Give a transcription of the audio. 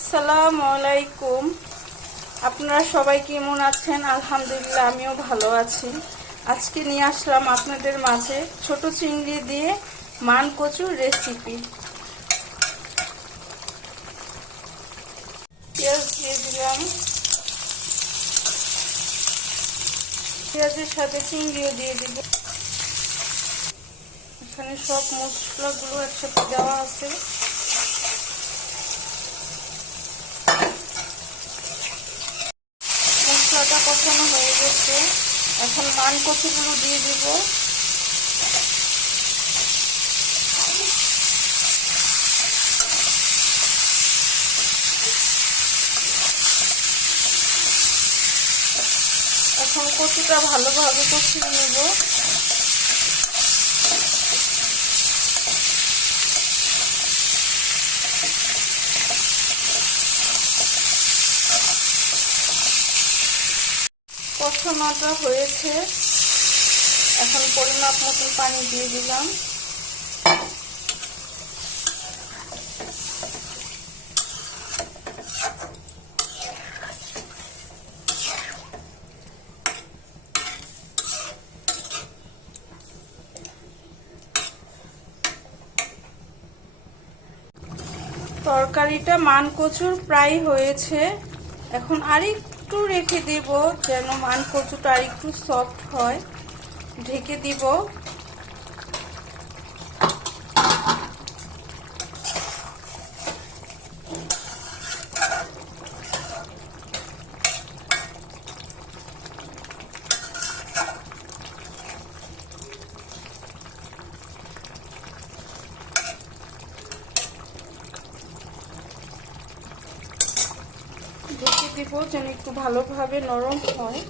আসসালামু আলাইকুম। আপনারা সবাই কেমন আছেন? আলহামদুলিল্লাহ, আমিও ভালো আছি। আজকে নিয়ে আসলাম আপনাদের মাঝে ছোট চিংড়ি দিয়ে মান কচুর রেসিপি। পেঁয়াজ দিয়ে দিলাম। পেঁয়াজের সাথে চিংড়িও দিয়ে দিব। এখানে সব মশলাগুলো একসাথে দেওয়া আছে। হয়ে গেছে এখন মান কচুগুলো দিয়ে দিব। এখন কচুটা ভালোভাবে কষিয়ে নেব। কষানোটা হয়েছে। এখন পরিমাপ মতন পানি দিয়ে দিলাম। তরকারিটা মান কচুর প্রায় হয়েছে। এখন আরেকটু রেখে দেব যেন মান কচুটা আরেকটু সফট হয়। ঢেকে দিব। ঢেকে দিব যেন একটু ভালোভাবে নরম হয়।